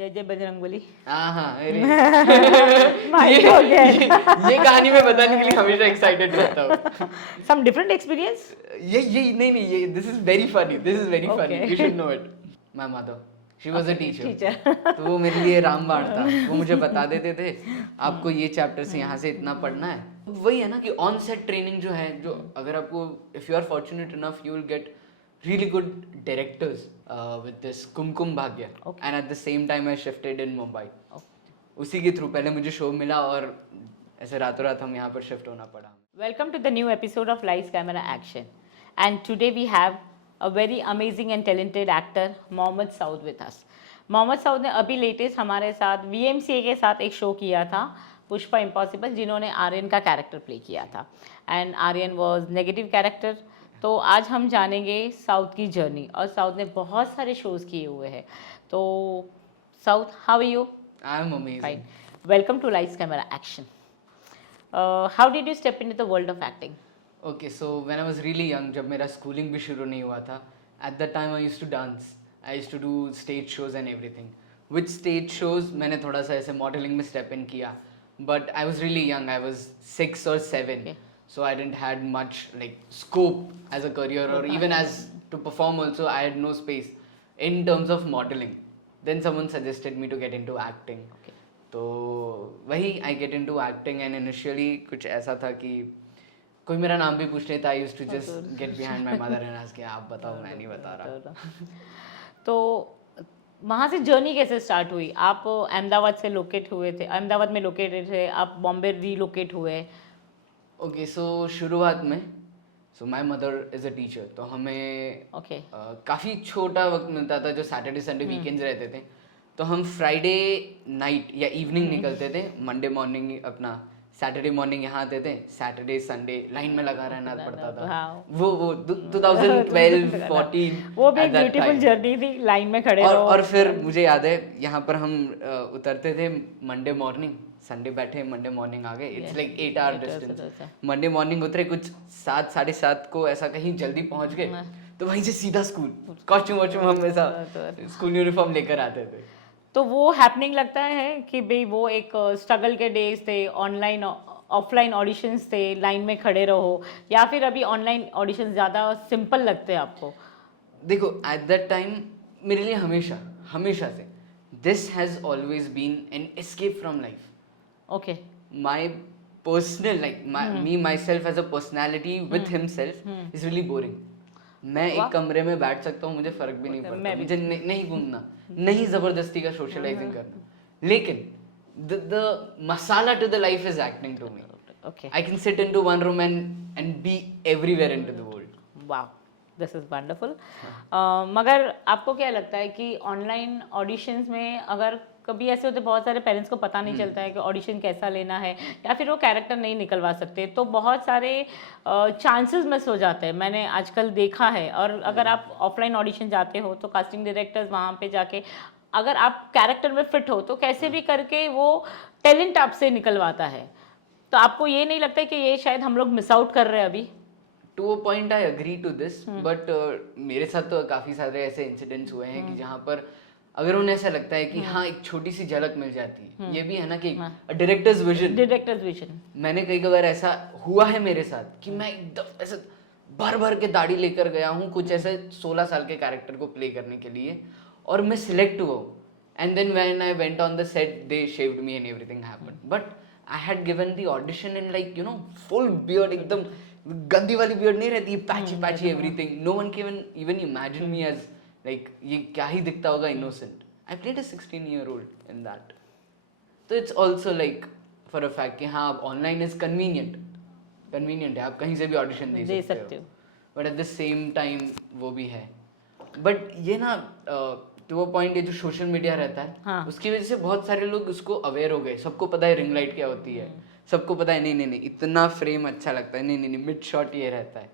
जय जय बजरंगबली। हाँ अरे माइंड हो गया है। ये कहानी मैं बताने के लिए हमेशा एक्साइटेड रहता हूँ। Some different experience? ये नहीं ये this is very funny, this is very funny, Okay. You should know it. मैं Madhav, she was a teacher. Teacher. तो वो मेरे लिए रामबाण था। वो मुझे बता देते थे आपको ये चैप्टर से यहाँ से इतना पढ़ना है। वही है ना कि ऑन सेट ट्रेनिंग जो है, जो अगर आपको if you are fortunate enough you will get really good directors with this Kumkum Bhagya. Okay. And at the same time I shifted in Mumbai. Okay. उसी के थ्रू पहले मुझे शो मिला और ऐसे रातों रात हम यहाँ पर शिफ्ट होना पड़ा। Welcome to the new episode of Lights Camera Action. And today we have a very amazing and talented actor Mohammad Saud with us. Mohammad Saud ने अभी लेटेस्ट हमारे साथ VMCA के साथ एक शो किया था पुष्पा इम्पॉसिबल, जिन्होंने आर्यन का कैरेक्टर प्ले किया था and Aryan was negative character. तो आज हम जानेंगे साउथ की जर्नी, और साउथ ने बहुत सारे शोज़ किए हुए हैं। तो Saud, how are you? I am amazing. Fine. Welcome to lights camera action. How did you step into the world of acting? Okay, so when I was really young, जब मेरा स्कूलिंग भी शुरू नहीं हुआ था, at that time I used to dance, I used to do stage shows and everything. With stage shows मैंने थोड़ा सा ऐसे मॉडलिंग में स्टेप इन किया, but I was really young, I was 6 or 7. Okay. So I didn't had much like scope as a career or even as to perform also. I had no space in terms of modeling. Then someone suggested me to get into acting. Okay. तो वही I get into acting and initially कुछ ऐसा था कि कोई मेरा नाम भी पूछ लेता, I used to just get behind my mother and ask, आप बताओ, मैं नहीं बता रहा। तो वहाँ से जर्नी कैसे स्टार्ट हुई? आप अहमदाबाद से लोकेट हुए थे, अहमदाबाद में लोकेटेड थे, आप बॉम्बे रीलोकेट हुए। ओके, सो शुरुआत में so my mother is a teacher, तो हमें काफ़ी छोटा वक्त मिलता था जो सैटरडे संडे वीकेंड्स रहते थे। तो हम फ्राइडे नाइट या इवनिंग निकलते थे, मंडे मॉर्निंग अपना सैटरडे मॉर्निंग यहाँ आते थे, सैटरडे संडे लाइन में लगा रहना पड़ता था। वो 2012-14 वो भी ब्यूटीफुल जर्नी थी, लाइन में खड़े रहो। और फिर मुझे याद है यहाँ पर हम उतरते थे मंडे मॉर्निंग, संडे बैठे, मंडे मॉर्निंग आ गए। It's like 8 hour distance. Monday morning उतरे, कुछ 7 साढ़े 7 को ऐसा कहीं जल्दी पहुंच गए, तो वहीं से सीधा स्कूल, कॉस्ट्यूम वॉस्ट्यूम हमेशा स्कूल यूनिफॉर्म लेकर आते थे। तो वो हैपनिंग लगता है कि भाई वो एक स्ट्रगल के डेज थे, ऑनलाइन ऑफलाइन ऑडिशंस थे, लाइन में खड़े रहो, या फिर अभी ऑनलाइन ऑडिशंस ज़्यादा सिंपल लगते हैं आपको? देखो, एट दैट टाइम मेरे लिए हमेशा से this has always been an escape from life. Okay. My personal, like me myself as a personality with himself is really boring. मैं एक कमरे में बैठ सकता हूँ, मुझे फर्क भी नहीं पड़ता, मुझे नहीं घूमना, नहीं जबरदस्ती का सोशलाइजिंग करना, लेकिन the masala to the life is acting to me. Okay. I can sit into one room and be everywhere into the world. Wow, this is wonderful. मगर आपको क्या लगता है कि ऑनलाइन ऑडिशंस में अगर कभी ऐसे होते, बहुत सारे पेरेंट्स को पता नहीं चलता है कि ऑडिशन कैसा लेना है, या फिर वो कैरेक्टर नहीं निकलवा सकते, तो बहुत सारे चांसेस मिस हो जाते हैं, मैंने आजकल देखा है। और अगर आप ऑफलाइन ऑडिशन जाते हो तो कास्टिंग डायरेक्टर्स वहाँ पे जाके अगर आप कैरेक्टर में फिट हो तो कैसे भी करके वो टैलेंट आपसे निकलवाता है। तो आपको ये नहीं लगता है कि ये शायद हम लोग मिस आउट कर रहे हैं अभी? To a point I agree to this, but मेरे साथ तो काफ़ी सारे ऐसे इंसिडेंट्स हुए हैं कि जहाँ पर अगर उन्हें ऐसा लगता है कि हाँ एक छोटी सी झलक मिल जाती है, ये भी है ना कि डायरेक्टर्स विजन। मैंने कई बार ऐसा हुआ है मेरे साथ कि मैं एकदम ऐसे भर के दाढ़ी लेकर गया हूँ कुछ ऐसे 16 साल के कैरेक्टर को प्ले करने के लिए, और मैं सिलेक्ट हुआ, and then when I went on the set they shaved me and everything happened, but I had given the audition in like you know full beard, एकदम गंदी वाली बियर्ड नहीं रहती, patchy everything. No one can even imagine me as like ये क्या ही दिखता होगा, innocent. I played a 16-year-old in that. तो it's also like for a fact कि हाँ अब online is convenient है, आप कहीं से भी audition दे सकते हो, but at the same time वो भी है। but ये ना to a point ये जो social media रहता है, हाँ. उसकी वजह से बहुत सारे लोग उसको aware हो गए, सबको पता है रिंग लाइट क्या होती है, सबको पता है नहीं इतना फ्रेम अच्छा लगता है, नहीं मिड शॉट ये रहता है,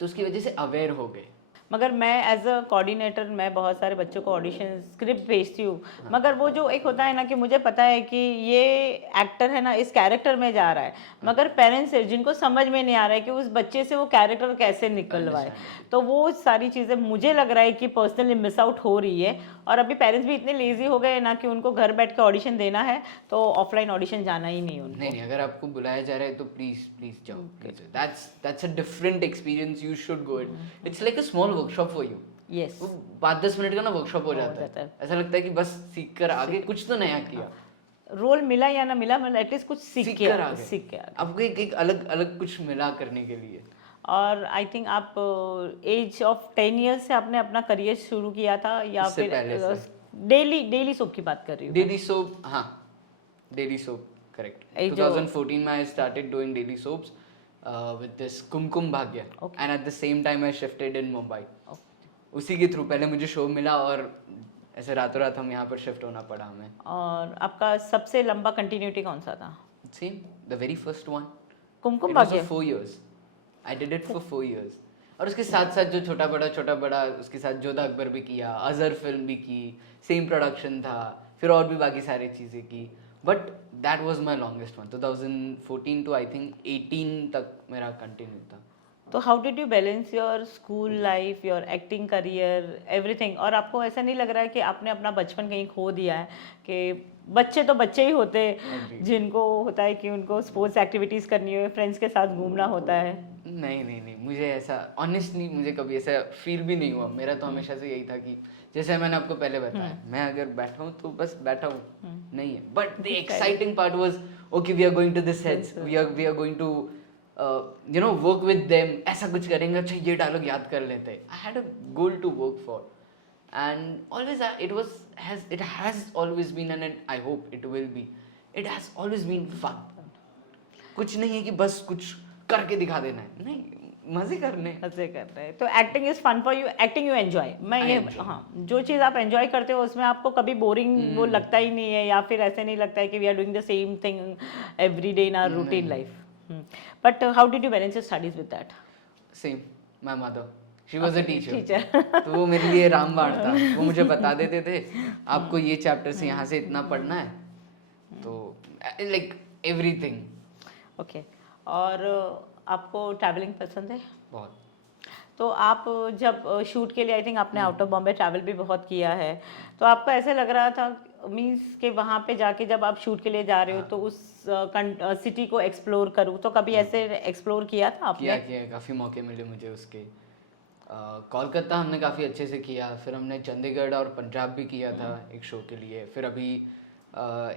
तो उसकी वजह से अवेयर हो गए। मगर मैं एज अ कोऑर्डिनेटर मैं बहुत सारे बच्चों को ऑडिशन स्क्रिप्ट भेजती हूँ, मगर वो जो एक होता है ना कि मुझे पता है कि ये एक्टर है ना इस कैरेक्टर में जा रहा है, मगर पेरेंट्स है जिनको समझ में नहीं आ रहा है कि उस बच्चे से वो कैरेक्टर कैसे निकलवाए, तो वो सारी चीज़ें मुझे लग रहा है कि पर्सनली मिस आउट हो रही है। और अभी पेरेंट्स भी इतने लेजी हो गए ना कि उनको घर बैठ के ऑडिशन देना है तो ऑफलाइन ऑडिशन जाना ही नहीं उनको। नहीं, अगर आपको बुलाया जा रहा है तो प्लीज प्लीज जाओ, that's a different experience, you should go it. It's like a small workshop for you. Yes, 5-10 minute का ना वर्कशॉप हो जाता है, ऐसा लगता है कि बस सीख कर आगे कुछ तो नया किया, रोल मिला या ना मिला मतलब एटलीस्ट कुछ सीख के आगे आपको एक अलग अलग कुछ मिला करने के लिए। और आई थिंक आप एज ऑफ 10 ईयर्स से आपने अपना करियर शुरू किया था या फिर डेली सोप की बात कर रही हूँ? डेली सोप, हाँ डेली सोप, करेक्ट। 2014 में I started doing daily soaps with this Kumkum Bhagya, and at the same time I shifted in Mumbai. उसी के थ्रू पहले मुझे शो मिला और ऐसे रातों रात हम यहाँ पर शिफ्ट होना पड़ा हमें। और आपका सबसे लंबा कंटिन्यूटी कौन सा था? Same, the very first one, Kumkum Bhagya. 4 years, I did it for 4 years। और उसके साथ साथ जो छोटा बड़ा उसके साथ जोधा अकबर भी किया, अजहर फिल्म भी की, सेम प्रोडक्शन था, फिर और भी बाकी सारी चीज़ें की, but that was my longest one. 2014 to I think 18 तक मेरा कंटिन्यू था। तो how did you balance your school life, your acting career, everything? और आपको ऐसा नहीं लग रहा है कि आपने अपना बचपन कहीं खो दिया है? कि बच्चे तो बच्चे ही होते जिनको होता है कि उनको स्पोर्ट्स एक्टिविटीज़ करनी हो, फ्रेंड्स के साथ घूमना होता है। नहीं, मुझे ऐसा ऑनेस्टली मुझे कभी ऐसा फील भी नहीं हुआ। मेरा तो हमेशा से यही था कि जैसे मैंने आपको पहले बताया, मैं अगर बैठा हूँ तो बस बैठा हूँ, नहीं है। But the exciting part was okay, we are going to this sets, we are going to you know work with them, ऐसा कुछ करेंगे, अच्छा ये डायलॉग याद कर लेते हैं। I had a goal to work for, and always it has always been, and I hope it will be, it has always been fun। कुछ नहीं है कि बस कुछ करके दिखा देना है, नहीं, मजे करने हैं। तो acting is fun for you, acting you enjoy. मैं ये हाँ, जो चीज़ आप एंजॉय करते हो उसमें आपको कभी बोरिंग वो लगता ही नहीं है, या फिर ऐसे नहीं लगता है कि we are doing the same thing every day in our routine life. But how did you balance your studies with that? Same, my mother, she was a teacher, तो वो मेरे लिए रामबाण था। वो मुझे बता देते थे आपको ये चैप्टर से यहाँ से इतना पढ़ना है, तो लाइक एवरीथिंग। ओके। और आपको ट्रैवलिंग पसंद है? बहुत। तो आप जब शूट के लिए आई थिंक आपने आउट ऑफ बॉम्बे ट्रैवल भी बहुत किया है, तो आपको ऐसे लग रहा था मीन्स कि वहाँ पे जाके जब आप शूट के लिए जा रहे हो तो उस सिटी को एक्सप्लोर करूँ, तो कभी ऐसे एक्सप्लोर किया था आपने? किया, काफ़ी मौके मिले मुझे उसके। कोलकाता हमने काफ़ी अच्छे से किया, फिर हमने चंडीगढ़ और पंजाब भी किया था एक शो के लिए, फिर अभी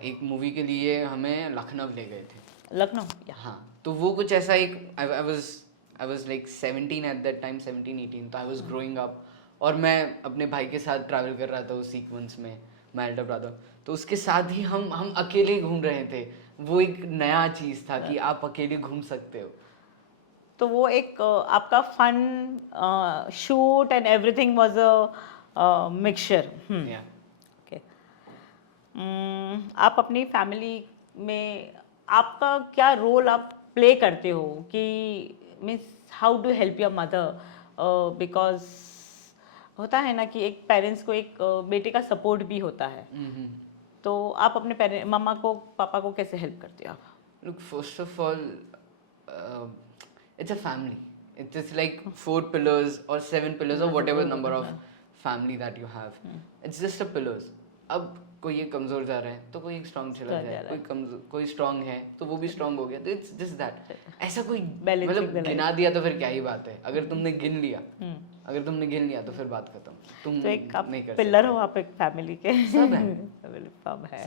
एक मूवी के लिए हमें लखनऊ ले गए थे। लखनऊ? हाँ, तो वो कुछ ऐसा एक I was like 17 eight that time, 17-18, तो आई वाज ग्रोइंग अप, और मैं अपने भाई के साथ ट्रैवल कर रहा था उस सीक्वेंस में, माय एल्डर ब्रदर, तो उसके साथ ही हम अकेले घूम रहे थे। वो एक नया चीज़ था कि आप अकेले घूम सकते हो। तो वो एक आपका fun shoot and everything was a mixture. Okay. आप अपनी फैमिली में आपका क्या रोल आप प्ले करते हो कि means how do help your mother? Because होता है ना कि एक पेरेंट्स को एक बेटे का सपोर्ट भी होता है, तो आप अपने मम्मा को, पापा को कैसे हेल्प करते हो आप? Look, first of all, it's a family. It's like 4 pillars or 7 pillars or whatever number of family that you have. It's just a pillars. अब कोई ये कमजोर जा रहा है तो कोई एक स्ट्रांग चला जाए, कोई स्ट्रांग है तो वो भी स्ट्रांग हो गया, तो इट्स जस्ट दैट। ऐसा कोई मतलब गिना दिया तो फिर क्या ही बात है। अगर तुमने गिन लिया तो फिर बात खत्म। तुम तो एक आप नहीं कर पिलर हो आप एक फैमिली के। सब है।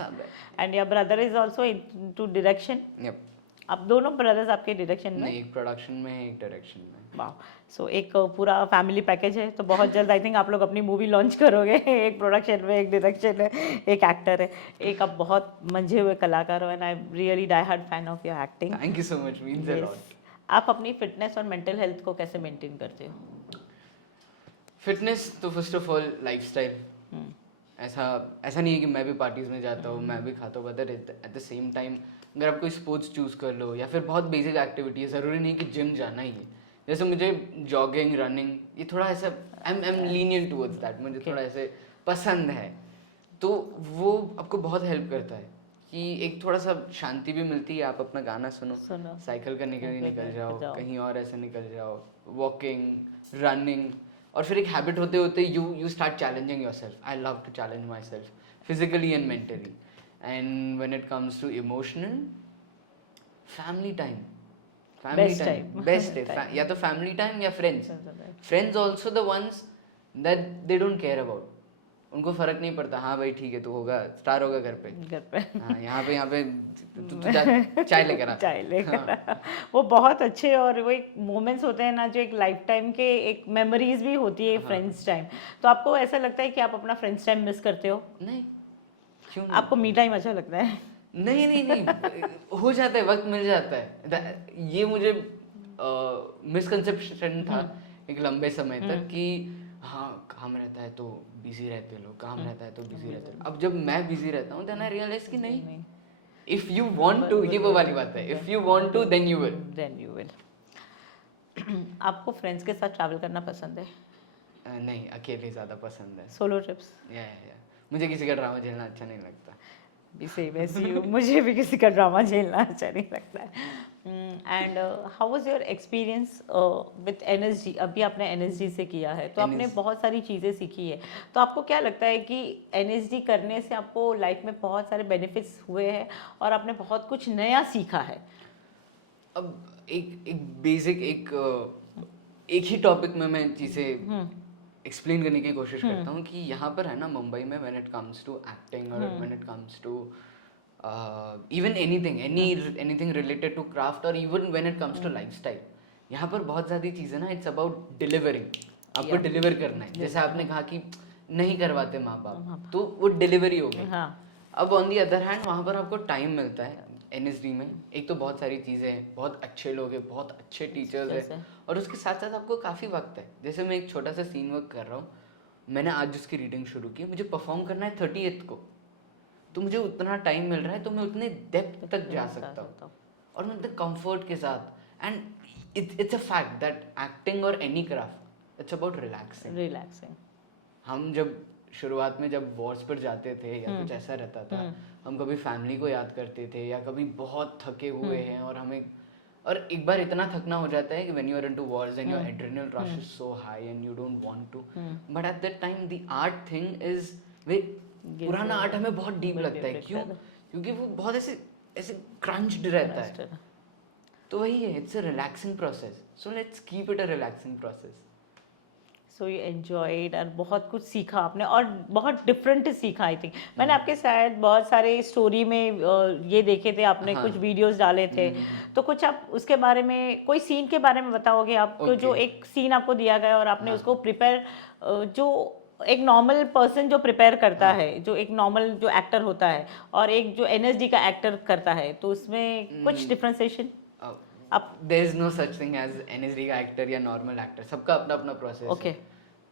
And your brother is also into direction? Yup. आप दोनों ब्रदर्स आपके डायरेक्शन में? नहीं, एक प्रोडक्शन में है, एक डायरेक्शन में। वाह, सो एक पूरा फैमिली पैकेज है। तो बहुत जल्द आई थिंक आप लोग अपनी मूवी लॉन्च करोगे, एक प्रोडक्शन में, एक डायरेक्शन है, एक एक्टर है, एक आप बहुत मंझे हुए कलाकार हो, and I am really die hard fan of your acting. Thank you so much, means a lot. आप अपनी फिटनेस और मेंटल हेल्थ को कैसे मेंटेन करते हो? फिटनेस तो फर्स्ट ऑफ ऑल लाइफस्टाइल। ऐसा नहीं है कि मैं भी पार्टीज में जाता हूँ, मैं भी खाता हूँ, but at the same time अगर आप कोई स्पोर्ट्स चूज कर लो या फिर बहुत बेसिक एक्टिविटी है, ज़रूरी नहीं कि जिम जाना ही है, जैसे मुझे जॉगिंग रनिंग ये थोड़ा ऐसा I am lenient towards that, मुझे थोड़ा ऐसे पसंद है, तो वो आपको बहुत हेल्प करता है कि एक थोड़ा सा शांति भी मिलती है, आप अपना गाना सुनो, साइकिल करने के लिए निकल जाओ, कहीं और ऐसे निकल जाओ, वॉकिंग रनिंग, और फिर एक हैबिट होते होते you start challenging yourself. I love to challenge my self physically and mentally. And when it comes to emotional, family time, Best time. Best है. या तो फैमिली टाइम या friends. Friends also the ones that they don't care about, उनको फर्क नहीं पड़ता, हाँ भाई ठीक है तू होगा, स्टार होगा घर पे हाँ यहाँ पे तू चाय लेकर आ, चाय लेकर वो बहुत अच्छे, और वो एक मोमेंट्स होते हैं ना जो एक लाइफ टाइम के एक मेमोरीज भी होती है फ्रेंड्स टाइम. तो आपको ऐसा लगता है कि आप अपना फ्रेंड्स टाइम मिस करते हो? नहीं, क्यों नहीं? आपको मी टाइम अच्छा लगता है? नहीं हो जाता है, वक्त मिल जाता है. ये मुझे मिसकंसेप्शन था एक लंबे समय तक कि हाँ काम रहता है तो बिजी रहते लोग, काम रहता है तो बिजी रहते लोग. अब जब मैं बिजी रहता हूँ देन आई रियलाइज कि नहीं, इफ यू वांट टू, ये वो वाली बात है, if you want to then you will. आपको फ्रेंड्स के साथ ट्रैवल करना पसंद है? नहीं, अकेले ज़्यादा पसंद है. Solo trips? या मुझे किसी का ड्रामा झेलना अच्छा नहीं लगता. भी सेम एज यू, मुझे भी किसी का ड्रामा झेलना अच्छा नहीं लगता है. And how was your experience with NSG? अभी आपने एनएसजी से किया है तो आपने बहुत सारी चीज़ें सीखी है, तो आपको क्या लगता है कि एनएसजी करने से आपको लाइफ में बहुत सारे बेनिफिट्स हुए हैं और आपने बहुत कुछ नया सीखा है? अब एक बेसिक एक ही टॉपिक में मैं चीज़ें एक्सप्लेन करने की कोशिश करता हूँ कि यहाँ पर है ना मुंबई में, when it comes to acting और when it comes to even anything related to craft और even when it comes to lifestyle, यहाँ पर बहुत ज़्यादा चीज़ें ना, इट्स अबाउट डिलीवरिंग. आपको डिलीवर करना है. जैसे आपने कहा कि नहीं करवाते माँ बाप, तो वो डिलीवरी हो गई. अब ऑन दी अदर हैंड वहाँ पर आपको टाइम मिलता है एनएसडी में. एक तो बहुत सारी चीज़ें हैं, बहुत अच्छे लोग हैं, बहुत अच्छे टीचर्स हैं, और उसके साथ साथ आपको काफ़ी वक्त है. जैसे मैं एक छोटा सा सीन वर्क कर रहा हूँ, मैंने आज उसकी रीडिंग शुरू की, मुझे परफॉर्म करना है 30th को, तो मुझे उतना टाइम मिल रहा है तो मैं उतने डेप्थ तक जा सकता हूँ और मैं उतने कंफर्ट के साथ. And it's a fact that acting और any craft it's about relaxing. हम जब शुरुआत में जब वॉर्स पर जाते थे या कुछ ऐसा रहता था, हम कभी फैमिली को याद करते थे या कभी बहुत थके हुए हैं और हमें, और एक बार इतना थकना हो जाता है कि when you are into wars and your adrenal rush is so high and you don't want to, but at that time the art thing is way, पुराना आर्ट हमें बहुत डीप लगता है. क्यों? क्योंकि वो बहुत ऐसे ऐसे क्रंच्ड रहता है. तो वही है, it's a relaxing process, so let's keep it a relaxing process. So you enjoyed और बहुत कुछ सीखा आपने और बहुत डिफरेंट सीखा. आई थिंक मैंने आपके शायद बहुत सारे स्टोरी में ये देखे थे, आपने कुछ वीडियोस डाले थे, तो कुछ आप उसके बारे में, कोई सीन के बारे में बताओगे आपको? जो एक सीन आपको दिया गया और आपने उसको प्रिपेयर, जो एक नॉर्मल पर्सन जो प्रिपेयर करता है, जो एक नॉर्मल जो एक्टर होता है और एक जो एनएसडी का एक्टर करता है, तो उसमें कुछ differentiation? There is no such thing as NSD का एक्टर या नॉर्मल एक्टर, सबका अपना अपना प्रोसेस है.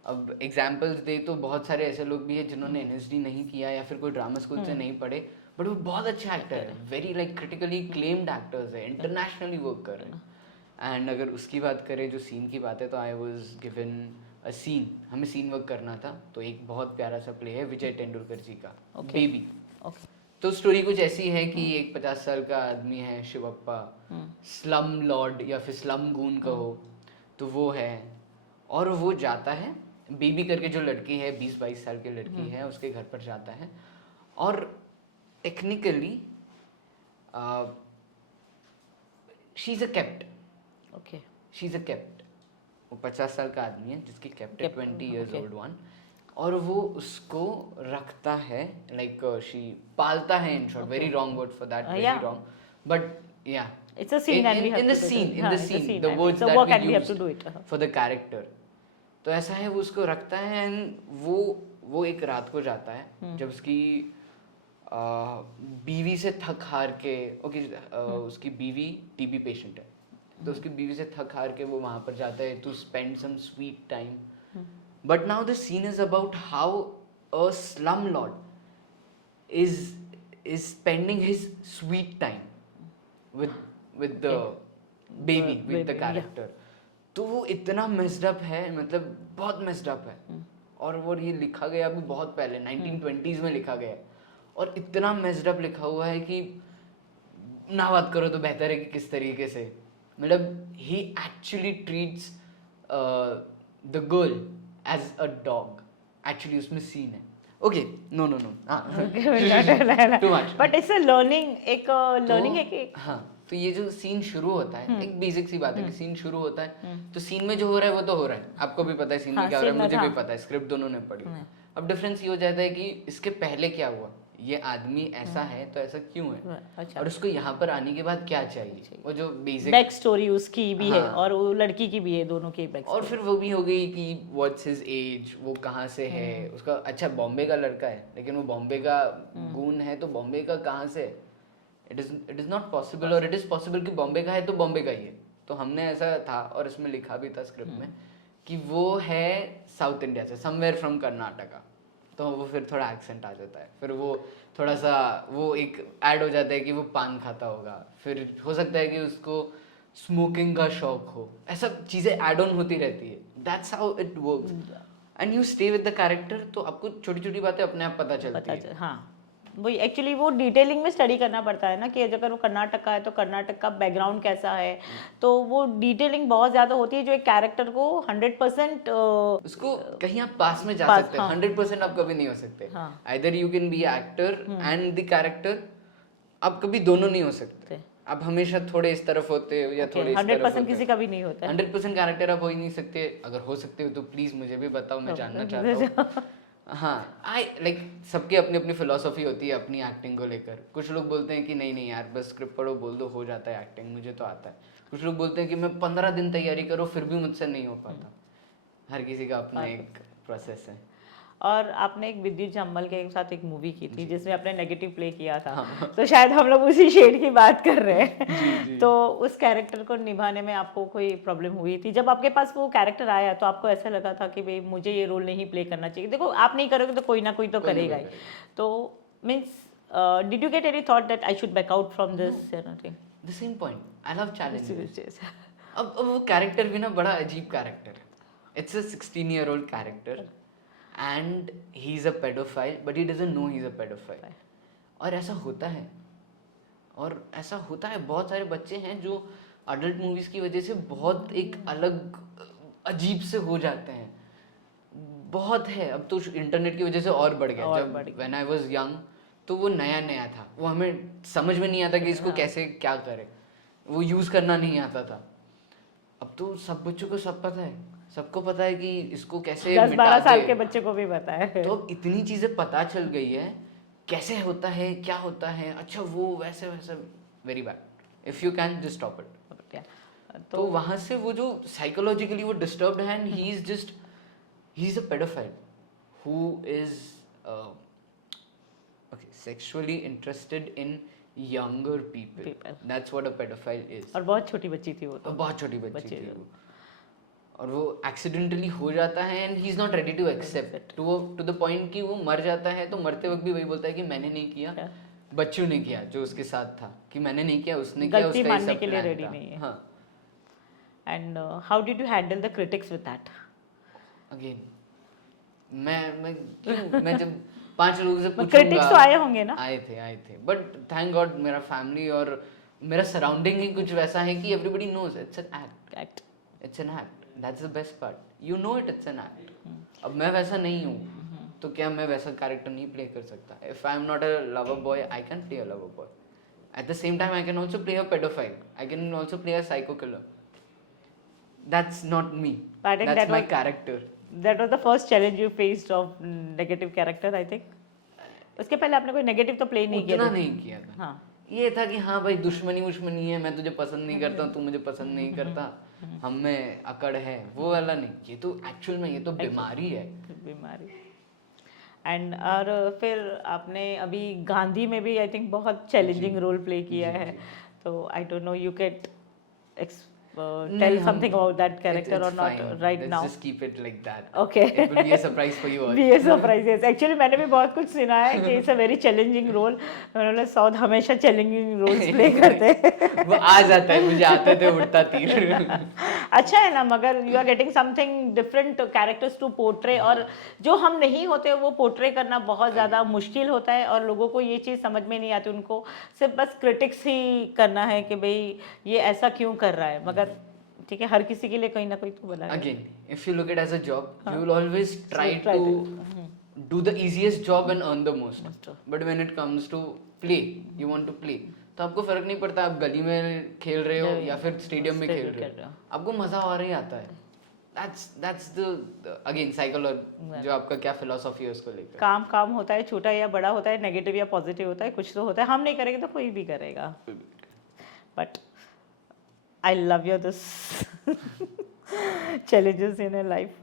अब एग्जांपल्स दे तो बहुत सारे ऐसे लोग भी हैं जिन्होंने एनएसडी नहीं किया या फिर कोई ड्रामा स्कूल से नहीं पढ़े, बट वो बहुत अच्छे एक्टर है, very like critically claimed actors है, इंटरनेशनली वर्क कर रहे हैं. एंड अगर उसकी बात करें, जो सीन की बात है, तो I was given a scene, हमें सीन वर्क करना था. तो एक बहुत प्यारा सा प्ले है विजय तेंदुलकर जी का, बेबी. तो स्टोरी कुछ ऐसी है कि एक 50 साल का आदमी है, शिवप्पा, स्लम लॉर्ड या फिर स्लम गून कहो, तो वो है, और वो जाता है, बेबी करके जो लड़की है, 20-22 साल की लड़की है, उसके घर पर जाता है, और technically she is a kept. She is a kept. वो 50 साल का आदमी है जिसकी केप्ट है 20 years old वन, और वो उसको रखता है, लाइक शी पालता है, in short. Very wrong word for that, very wrong, but या it's a scene and we have in the scene the words that we have to do it for the character. तो ऐसा है, वो उसको रखता है, एंड वो एक रात को जाता है जब उसकी बीवी से थक हार के, उसकी बीवी टीबी पेशेंट है, तो उसकी बीवी से थक हार के वो वहाँ पर जाता है to spend some sweet time. But now the scene is about how a slum lord is spending his sweet time with the baby, with the character. तो वो इतना मेस्ड अप है, मतलब बहुत मेस्ड अप है। और वो ये लिखा गया अभी बहुत पहले 1920s में लिखा गया है, और इतना मेस्ड अप लिखा हुआ है कि ना बात करो तो बेहतर है कि किस तरीके से, मतलब ही actually treats the girl as a dog, actually उसमें सीन है। Okay, no no no, too much, but it's a learning, एक लर्निंग है कि हाँ, तो ये जो सीन शुरू होता है, एक बेसिक सी बात है कि सीन शुरू होता है तो सीन में जो हो रहा है वो तो हो रहा है, आपको भी पता है सीन में क्या हो रहा है, मुझे भी पता है, स्क्रिप्ट दोनों ने पढ़ी। अब डिफरेंस ये हो जाता है कि इसके पहले क्या हुआ, ये आदमी ऐसा है तो ऐसा क्यों है, अच्छा, और उसको यहाँ पर आने के बाद क्या चाहिए, वो जो बेसिक बैक स्टोरी उसकी भी है हाँ। और वो लड़की की भी है, दोनों की बैक और फिर वो भी हो गई कि व्हाट्स हिज एज, वो कहाँ से है, उसका अच्छा बॉम्बे का लड़का है लेकिन वो बॉम्बे का गून है, तो बॉम्बे का कहाँ से, इट इज नॉट पॉसिबल, और इट इज पॉसिबल कि बॉम्बे का है तो बॉम्बे का ही है। तो हमने ऐसा था और इसमें लिखा भी था स्क्रिप्ट में कि वो है साउथ इंडिया से, समवेयर फ्रॉम कर्नाटका, तो वो फिर थोड़ा एक्सेंट आ जाता है, फिर वो थोड़ा सा वो एक ऐड हो जाता है कि वो पान खाता होगा, फिर हो सकता है कि उसको स्मोकिंग का शौक हो, ऐसा चीज़ें ऐड ऑन होती रहती है, that's how it works, and you stay with the character, तो आपको छोटी छोटी बातें अपने आप पता चलती है। हाँ, वही एक्चुअली वो डिटेलिंग में स्टडी करना पड़ता है ना, कि अगर वो कर्नाटक का है तो कर्नाटक का बैकग्राउंड कैसा है, तो वो डिटेलिंग बहुत ज़्यादा होती है जो एक कैरेक्टर को 100% उसको कहीं आप पास में जा सकते हैं, 100% आप कभी नहीं हो सकते, either you can be actor and the character, आप कभी दोनों नहीं हो सकते, आप हमेशा थोड़े इस तरफ होते हो या थोड़े इस तरफ 100% किसी का भी नहीं होता है। 100% कैरेक्टर आप हो ही नहीं सकते, अगर हो सकते हो तो प्लीज मुझे भी बताओ, मैं जानना चाहता हूँ। हाँ, आई लाइक सबकी अपनी अपनी फिलोसफी होती है अपनी एक्टिंग को लेकर, कुछ लोग बोलते हैं कि नहीं नहीं यार बस स्क्रिप्ट पढ़ो बोल दो हो जाता है एक्टिंग, मुझे तो आता है। कुछ लोग बोलते हैं कि मैं 15 दिन तैयारी करूँ फिर भी मुझसे नहीं हो पाता। हर किसी का अपना एक प्रोसेस है। और आपने एक विद्युत जामवाल के साथ एक मूवी की थी जिसमें आपने नेगेटिव प्ले किया था, तो शायद हम लोग उसी शेड की बात कर रहे हैं। तो उस कैरेक्टर को निभाने में आपको कोई प्रॉब्लम हुई थी? जब आपके पास वो कैरेक्टर आया तो आपको ऐसा लगा था कि भाई मुझे ये रोल नहीं प्ले करना चाहिए? देखो, आप नहीं करोगे तो कोई ना कोई तो करेगा ही। तो means did you get any thought that I should back out from this और nothing? The same point, I love challenges. अब वो कैरेक्टर भी ना बड़ा अजीब कैरेक्टर है, it's a 16-year-old character and he's a pedophile but he doesn't know he's a pedophile, और ऐसा होता है, और ऐसा होता है, बहुत सारे बच्चे हैं जो अडल्ट मूवीज की वजह से बहुत एक अलग अजीब से हो जाते हैं, बहुत है। अब तो इंटरनेट की वजह से और बढ़ गया, जब व्हेन आई वाज यंग तो वो नया नया था, वो हमें समझ में नहीं आता कि इसको कैसे क्या करे, वो यूज करना नहीं आता था। अब तो सब बच्चों को सब पता है, सबको पता है कि इसको कैसे 10-12 साल के बच्चे को भी पता है। तो अब इतनी चीजें पता चल गई है, कैसे होता है क्या होता है, अच्छा वो वैसे वैसे, very bad, if you can just stop it. तो वहां से वो जो साइकोलॉजिकली वो डिस्टर्ब्ड है, and he is just, he is a paedophile who is okay sexually interested in younger people. That's what a pedophile is. और बहुत छोटी बच्ची थी वो तो, बहुत छोटी बच्ची थी वो, और वो एक्सीडेंटली हो जाता है and he is not ready to accept, to the point कि वो मर जाता है, तो मरते वक्त भी वही बोलता है कि मैंने नहीं किया, बच्चों ने किया जो उसके साथ था, कि मैंने नहीं किया उसने किया, गलती मानने के लिए रेडी नहीं है। हाँ। And how did you handle the critics with that? Again मैं जब 5 लोगों से पूछूंगा, क्रिटिक्स तो आए होंगे ना? आए थे, बट थैंक गॉड मेरा फैमिली और मेरा सराउंडिंग ही कुछ वैसा है कि everybody knows it's an act, it's an act, that's the best part, you know it's an act. अब मैं वैसा नहीं हूँ तो क्या मैं वैसा कैरेक्टर नहीं प्ले कर सकता? If I am not a lover boy I can play a lover boy, eight the same time I can also play a paedophile, I can also play a psycho killer, that's not me, that's my character. That was the first challenge you faced of negative character, I think. उसके पहले आपने कोई negative तो play नहीं किया? उतना नहीं किया था। हाँ, ये था कि हाँ भाई दुश्मनी है, मैं तुझे पसंद नहीं करता, तू मुझे पसंद नहीं करता, हम में अकड़ है, वो वाला नहीं। ये तो एक्चुअल में ये तो बीमारी है, बीमारी। एंड और फिर आपने अभी गांधी में भी आई थिंक बहुत चैलेंजिंग रोल प्ले किया है, तो I don't know you can tell something about that character or not right Let's now? just keep it like that. Okay. It will be a surprise for you all. Be a surprise, yes. Actually मैंने भी बहुत कुछ सुना है कि it's a very challenging role. उन्होंने south हमेशा challenging roles play करते हैं. वो आ जाता है, मुझे आते थे उड़ता तीर. अच्छा है ना, मगर you are getting something different characters to portray, और जो हम नहीं होते वो पोर्ट्रे करना बहुत ज़्यादा मुश्किल होता है, और लोगों को ये चीज़ समझ में नहीं आती. उनको सिर्फ बस क्रिटिक्स ही करना है कि भाई ये ऐसा क्यों कर रहा है, मगर ठीक है, हर किसी के लिए कहीं ना कहीं तो बना है. Again, if you look at it as a job, you will always try to do the easiest job and earn the most. But when it comes to play, you want to play. तो आपको फर्क नहीं पड़ता आप गली में खेल रहे हो या फिर स्टेडियम में खेल रहे हो, आपको मजा आ रहा ही आता है. That's the again psychology, जो आपका क्या फिलॉसफी है उसको लेकर. काम काम होता है, छोटा या बड़ा होता है, नेगेटिव या पॉजिटिव होता है, कुछ तो होता है. हम नहीं करेंगे तो कोई भी करेगा. But I love your this challenges in your life.